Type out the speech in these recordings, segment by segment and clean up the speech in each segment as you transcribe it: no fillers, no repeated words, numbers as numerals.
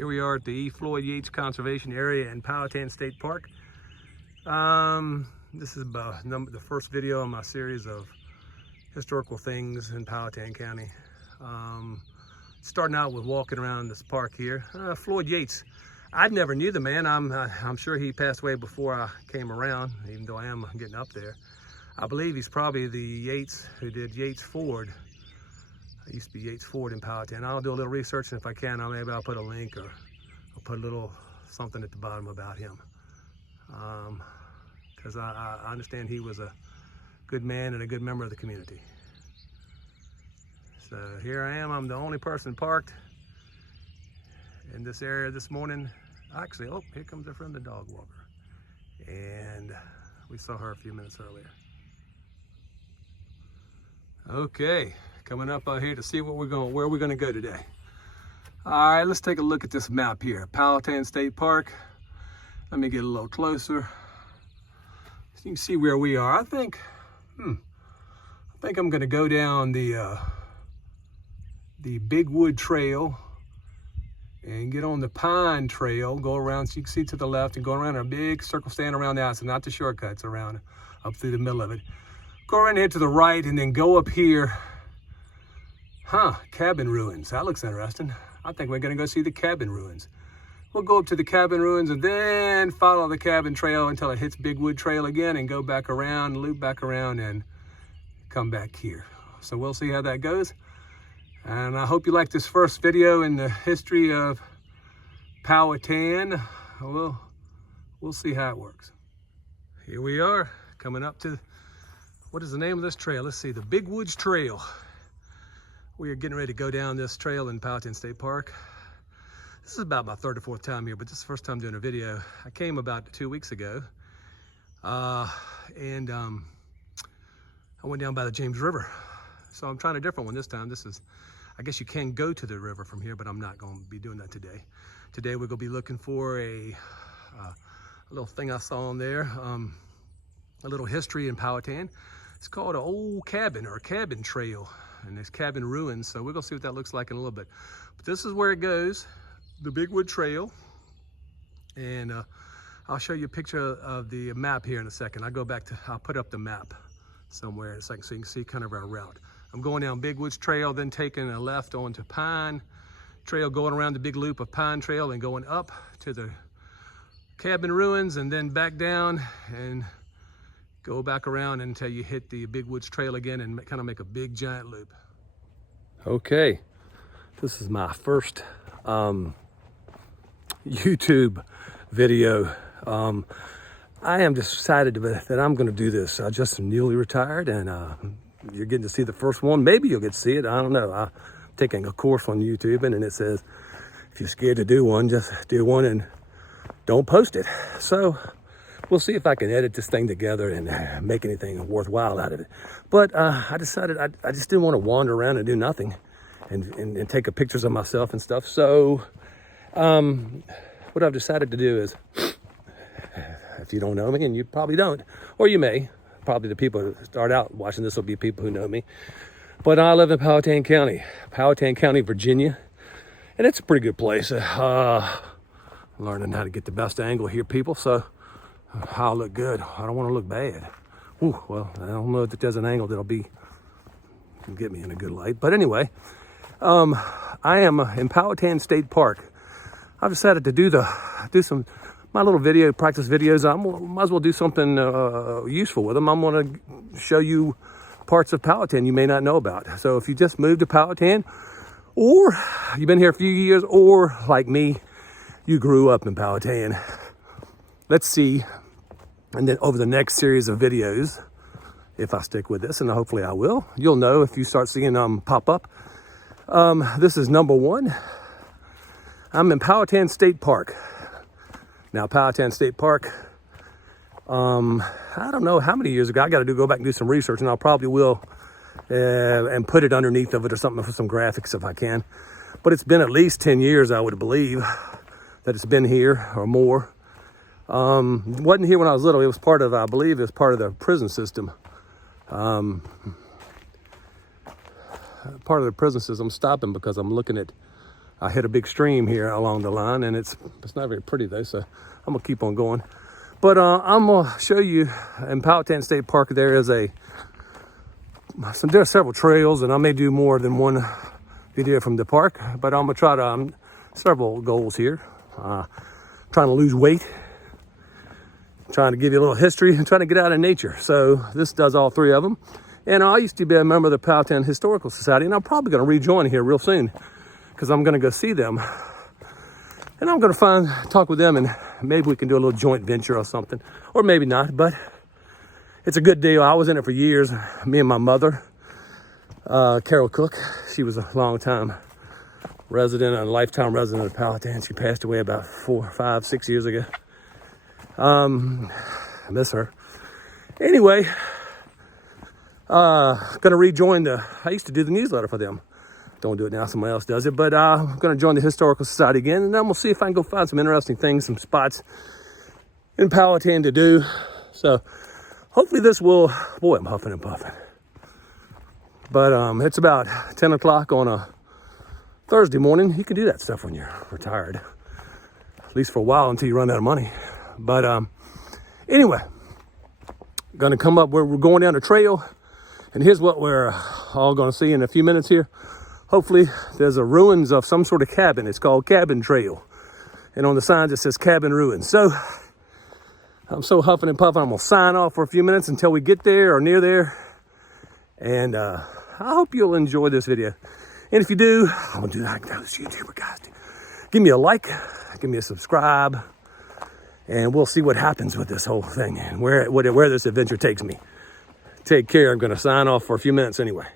Here we are at the E. Floyd Yates Conservation Area in Powhatan State Park. This is the first video in my series of historical things in Powhatan County. Starting out with walking around this park here. Floyd Yates, I never knew the man. I'm sure he passed away before I came around, even though I am getting up there. I believe he's probably the Yates who did Yates Ford. It used to be Yates Ford in Powhatan. I'll do a little research, and if I can, maybe I'll put a link or I'll put a little something at the bottom about him. Because I understand he was a good man and a good member of the community. So here I am. I'm the only person parked in this area this morning. Actually, oh, here comes our friend the dog walker. And we saw her a few minutes earlier. Okay, coming up out here to see where we're gonna go today. All right, let's take a look at this map here. Powhatan State Park. Let me get a little closer so you can see where we are. I think I'm gonna go down the Big Wood Trail and get on the Pine Trail, go around so you can see to the left and go around a big circle, stand around the outside, not the shortcuts, around up through the middle of it. Go around here to the right and then go up here. Cabin ruins. That looks interesting. I think we're gonna go see the cabin ruins. We'll go up to the cabin ruins and then follow the cabin trail until it hits Big Wood Trail again and go back around, loop back around and come back here. So we'll see how that goes. And I hope you like this first video in the history of Powhatan. We'll see how it works. Here we are, coming up to, what is the name of this trail? Let's see, the Big Woods Trail. We are getting ready to go down this trail in Powhatan State Park. This is about my third or fourth time here, but this is the first time doing a video. I came about 2 weeks ago, and I went down by the James River. So I'm trying a different one this time. This is, I guess you can go to the river from here, but I'm not going to be doing that today. Today we're going to be looking for a little thing I saw on there, a little history in Powhatan. It's called an old cabin or a cabin trail, and there's cabin ruins. So we're going to see what that looks like in a little bit. But this is where it goes, the Big Wood Trail. And I'll show you a picture of the map here in a second. I'll put up the map somewhere in a second so you can see kind of our route. I'm going down Big Woods Trail, then taking a left onto Pine Trail, going around the big loop of Pine Trail and going up to the cabin ruins and then back down and go back around until you hit the Big Woods Trail again and kind of make a big giant loop. Okay, this is my first YouTube video. I am decided that I'm going to do this. I just newly retired, and you're getting to see the first one. Maybe you'll get to see it. I don't know. I'm taking a course on YouTube, and it says if you're scared to do one, just do one and don't post it. So we'll see if I can edit this thing together and make anything worthwhile out of it. But I decided I just didn't want to wander around and do nothing and take pictures of myself and stuff. So what I've decided to do is, if you don't know me, and you probably don't, or you may, probably the people who start out watching this will be people who know me, but I live in Powhatan County, Virginia, and it's a pretty good place. Learning how to get the best angle here, people, so I'll look good. I don't want to look bad. Ooh, well, I don't know that there's an angle that'll can get me in a good light, but anyway, I am in Powhatan State Park. I've decided to do my little practice videos. I might as well do something useful with them. I'm going to show you parts of Powhatan you may not know about. So if you just moved to Powhatan, or you've been here a few years, or like me, you grew up in Powhatan, let's see. And then over the next series of videos, if I stick with this, and hopefully I will, you'll know if you start seeing them pop up. This is number 1. I'm in Powhatan State Park. Now, Powhatan State Park, I don't know how many years ago. I got to go back and do some research, and I'll probably will, and put it underneath of it or something for some graphics if I can. But it's been at least 10 years, I would believe, that it's been here or more. It wasn't here when I was little. It was part of, I believe, it was part of the prison system. Part of the prison system. I'm stopping because I'm looking at I hit a big stream here along the line, and it's not very pretty though, so I'm gonna keep on going. But I'm gonna show you in Powhatan State Park there are several trails, and I may do more than one video from the park, but I'm gonna try to several goals here. Trying to lose weight, trying to give you a little history, and trying to get out of nature. So this does all three of them. And I used to be a member of the Powhatan Historical Society, and I'm probably going to rejoin here real soon because I'm going to go see them. And I'm going to talk with them, and maybe we can do a little joint venture or something, or maybe not, but it's a good deal. I was in it for years. Me and my mother, Carol Cook, she was a long time resident, a lifetime resident of Powhatan. She passed away about 4, 5, 6 years ago. I miss her. Anyway, gonna rejoin I used to do the newsletter for them. Don't do it now, somebody else does it, but I'm gonna join the Historical Society again, and then we'll see if I can go find some interesting things, some spots in Powhatan to do. So hopefully this will, boy, I'm huffing and puffing. But it's about 10 o'clock on a Thursday morning. You can do that stuff when you're retired, at least for a while until you run out of money. But anyway, gonna come up where we're going down the trail, and here's what we're all gonna see in a few minutes here. Hopefully there's a ruins of some sort of cabin. It's called Cabin Trail, and on the signs it says Cabin Ruins. So I'm so huffing and puffing, I'm gonna sign off for a few minutes until we get there or near there, and I hope you'll enjoy this video. And if you do, I'm gonna do like those YouTuber guys do. Give me a like, give me a subscribe, and we'll see what happens with this whole thing and where this adventure takes me. Take care. I'm gonna sign off for a few minutes anyway.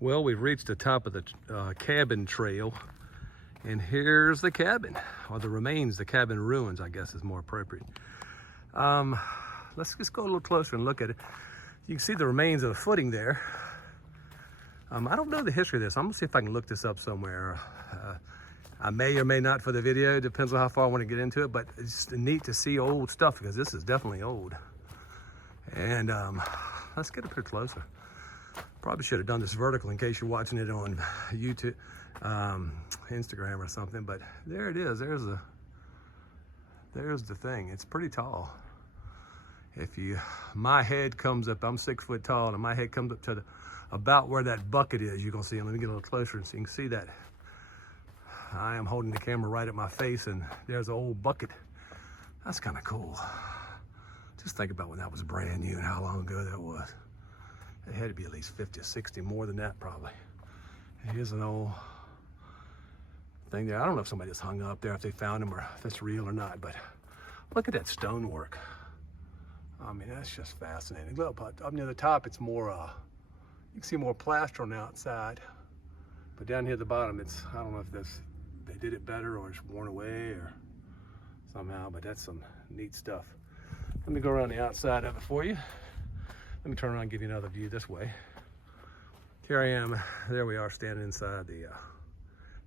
Well, we've reached the top of the cabin trail, and here's the cabin, or the remains, the cabin ruins, I guess is more appropriate. Let's just go a little closer and look at it. You can see the remains of the footing there. I don't know the history of this. I'm gonna see if I can look this up somewhere. I may or may not for the video, depends on how far I want to get into it, but it's neat to see old stuff because this is definitely old. And let's get up here closer. Probably should have done this vertical in case you're watching it on YouTube, Instagram or something, but there it is. There's the thing. It's pretty tall. My head comes up, I'm 6 foot tall, and my head comes up to about where that bucket is. You're gonna see, let me get a little closer so you can see that. I am holding the camera right at my face, and there's an old bucket. That's kind of cool. Just think about when that was brand new and how long ago that was. It had to be at least 50 or 60, more than that probably. And here's an old thing there. I don't know if somebody just hung up there, if they found them, or if it's real or not, but look at that stonework. I mean, that's just fascinating. Look, up near the top, it's more, you can see more plaster on the outside. But down here at the bottom, I don't know if they did it better or it's worn away or somehow, but that's some neat stuff. Let me go around the outside of it for you. Let me turn around and give you another view this way. Here I am, there we are standing inside the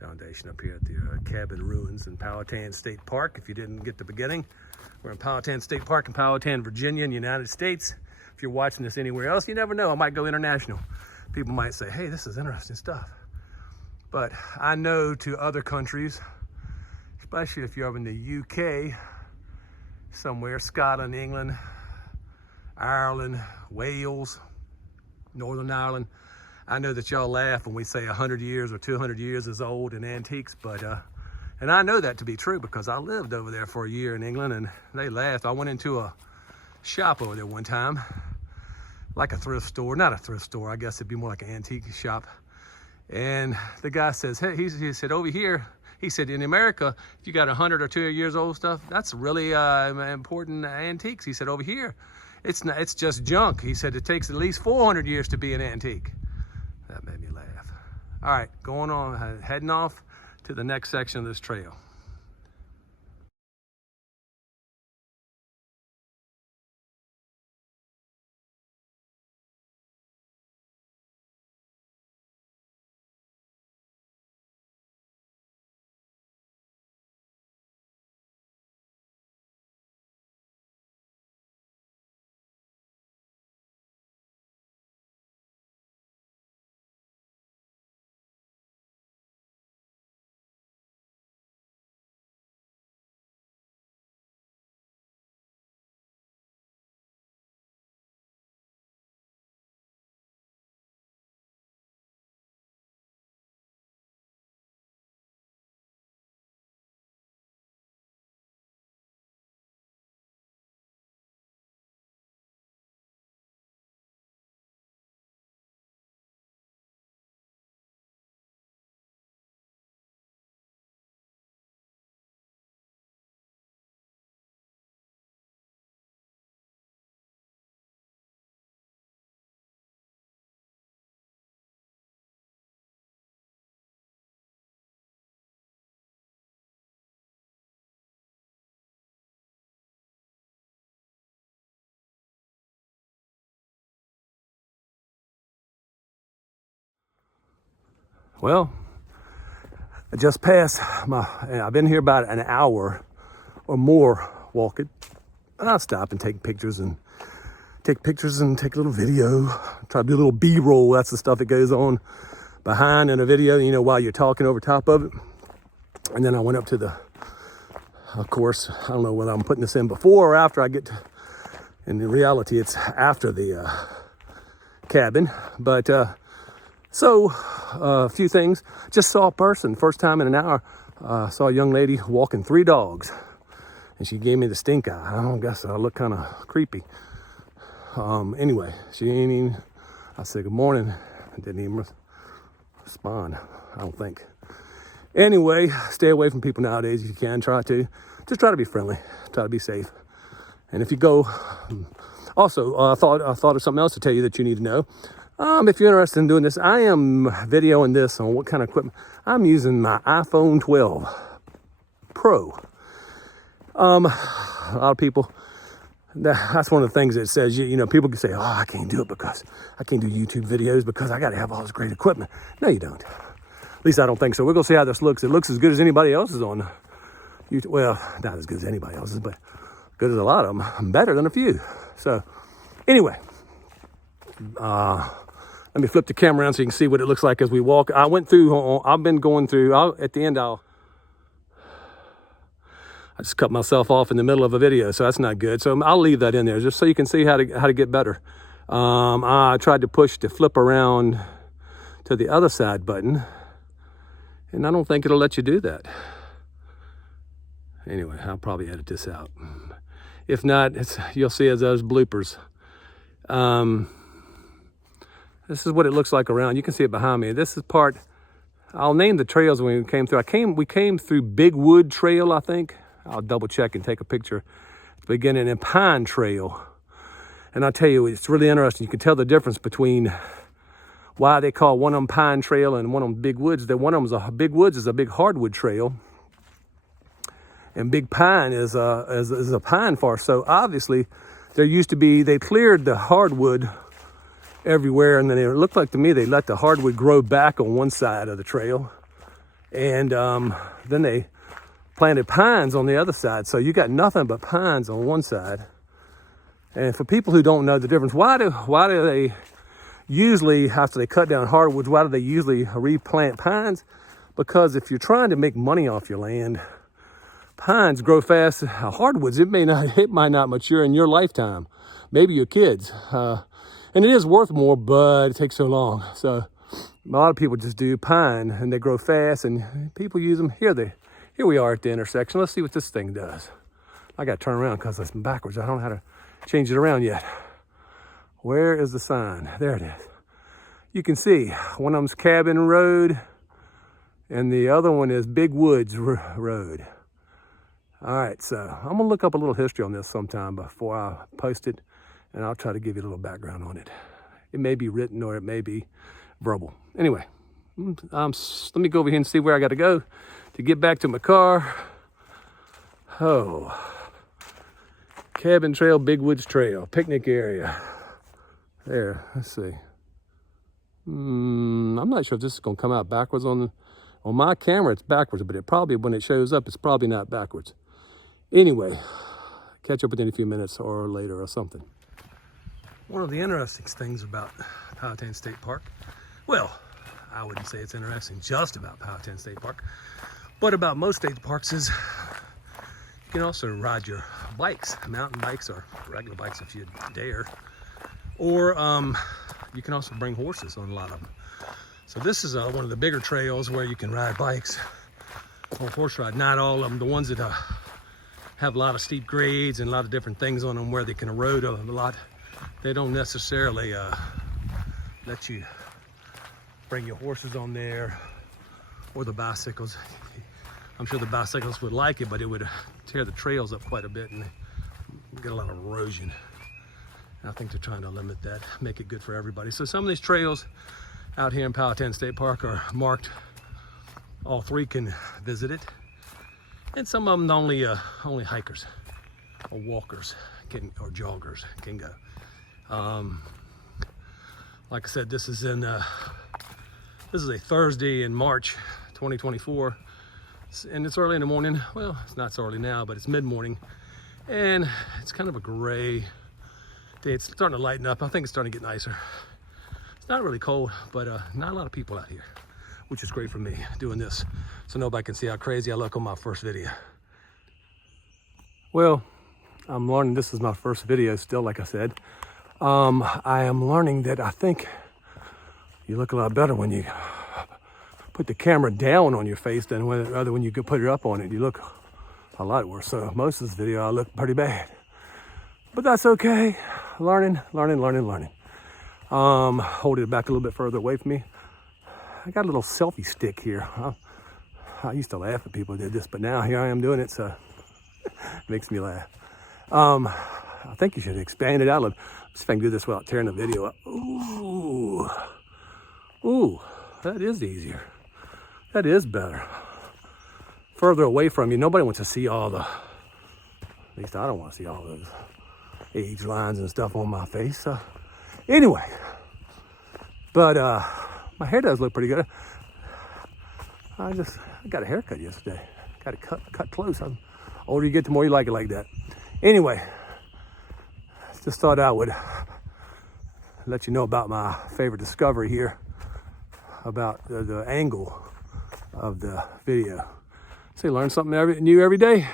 Foundation up here at the cabin ruins in Powhatan State Park. If you didn't get the beginning, we're in Powhatan State Park in Powhatan, Virginia, in the United States. If you're watching this anywhere else, you never know. I might go international. People might say, hey, this is interesting stuff. But I know to other countries, especially if you're in the UK, somewhere, Scotland, England, Ireland, Wales, Northern Ireland, I know that y'all laugh when we say 100 years or 200 years is old in antiques, but and I know that to be true because I lived over there for a year in England, and they laughed. I went into a shop over there one time, like a thrift store, not a thrift store, I guess it'd be more like an antique shop. And the guy says, hey, he said, over here, he said, in America, if you got 100 or 200 years old stuff, that's really important antiques. He said, over here, it's just junk. He said, it takes at least 400 years to be an antique. That made me laugh. All right, going on, heading off to the next section of this trail. Well, I just passed I've been here about an hour or more walking. And I'll stop and take pictures and take a little video, try to do a little B-roll. That's the stuff that goes on behind in a video, you know, while you're talking over top of it. And then I went up to the, of course, I don't know whether I'm putting this in before or after I get to, in reality, it's after the cabin. But so a few things. Just saw a person, first time in an hour, saw a young lady walking 3 dogs. And she gave me the stink eye. I don't guess I look kind of creepy. Anyway, she ain't even, I said good morning. I didn't even respond, I don't think. Anyway, stay away from people nowadays if you can. Just try to be friendly, try to be safe. And if you go, also, I thought of something else to tell you that you need to know. If you're interested in doing this, I am videoing this on what kind of equipment. I'm using my iPhone 12 Pro. A lot of people, that's one of the things that says, you know, people can say, oh, I can't do it because I can't do YouTube videos because I got to have all this great equipment. No, you don't. At least I don't think so. We're going to see how this looks. It looks as good as anybody else's on YouTube. Well, not as good as anybody else's, but good as a lot of them. I'm better than a few. So anyway, let me flip the camera around so you can see what it looks like as we walk. I've been going through, at the end, I just cut myself off in the middle of a video, so that's not good. So I'll leave that in there just so you can see how to get better. I tried to push the flip around to the other side button, and I don't think it'll let you do that. Anyway, I'll probably edit this out. If not, you'll see as those bloopers. This is what it looks like around. You can see it behind me. This is part, I'll name the trails when we came through. We came through Big Wood Trail, I think. I'll double check and take a picture at the beginning, and Pine Trail. And I'll tell you, it's really interesting. You can tell the difference between why they call one of them Pine Trail and one of them Big Woods. One of them Big Woods is a big hardwood trail, and Big Pine is a pine forest. So obviously, they cleared the hardwood everywhere, and then it looked like to me they let the hardwood grow back on one side of the trail, And then they planted pines on the other side. So you got nothing but pines on one side. And for people who don't know the difference, why do they usually, after they cut down hardwoods, why do they usually replant pines? Because if you're trying to make money off your land, pines grow fast. Hardwoods, it might not mature in your lifetime, maybe your kids. And it is worth more, but it takes so long. So a lot of people just do pine, and they grow fast, and people use them. Here we are at the intersection. Let's see what this thing does. I got to turn around because it's backwards. I don't know how to change it around yet. Where is the sign? There it is. You can see one of them's Cabin Road, and the other one is Big Woods Road. All right, so I'm gonna look up a little history on this sometime before I post it, and I'll try to give you a little background on it. It may be written or it may be verbal. Anyway, let me go over here and see where I got to go to get back to my car. Oh, Cabin Trail, Big Woods Trail, picnic area. There, let's see. I'm not sure if this is gonna come out backwards on my camera. It's backwards, but it probably, when it shows up, it's probably not backwards. Anyway, catch up within a few minutes or later or something. One of the interesting things about Powhatan State Park, well, I wouldn't say it's interesting just about Powhatan State Park, but about most state parks is you can also ride your bikes, mountain bikes or regular bikes if you dare, or you can also bring horses on a lot of them. So this is one of the bigger trails where you can ride bikes or horse ride. Not all of them, the ones that have a lot of steep grades and a lot of different things on them where they can erode a lot. They don't necessarily let you bring your horses on there or the bicycles. I'm sure the bicycles would like it, but it would tear the trails up quite a bit and get a lot of erosion. And I think they're trying to limit that, make it good for everybody. So some of these trails out here in Powhatan State Park are marked. All three can visit it. And some of them only hikers or walkers or joggers can go. Like I said, this is a Thursday in March 2024, and it's early in the morning. Well, it's not so early now, but it's mid-morning, and it's kind of a gray day. It's starting to lighten up. I think it's starting to get nicer. It's not really cold, but not a lot of people out here, which is great for me doing this, so nobody can see how crazy I look on my first video. Well, I'm learning this is my first video still, like I said. I am learning that I think you look a lot better when you put the camera down on your face than when you could put it up on it. You look a lot worse. So most of this video I look pretty bad, but that's okay. Learning. Holding it back a little bit further away from me. I got a little selfie stick here. I used to laugh at people who did this, but now here I am doing it, so it makes me laugh. I think you should expand it out. Let's see if I can do this without tearing the video up. Ooh, that is easier. That is better. Further away from you. Nobody wants to see all the, at least I don't want to see all those age lines and stuff on my face. So anyway, but my hair does look pretty good. I got a haircut yesterday. Got it cut close. The older you get, the more you like it like that. Anyway, just thought I would let you know about my favorite discovery here, about the angle of the video. So you learn something new every day.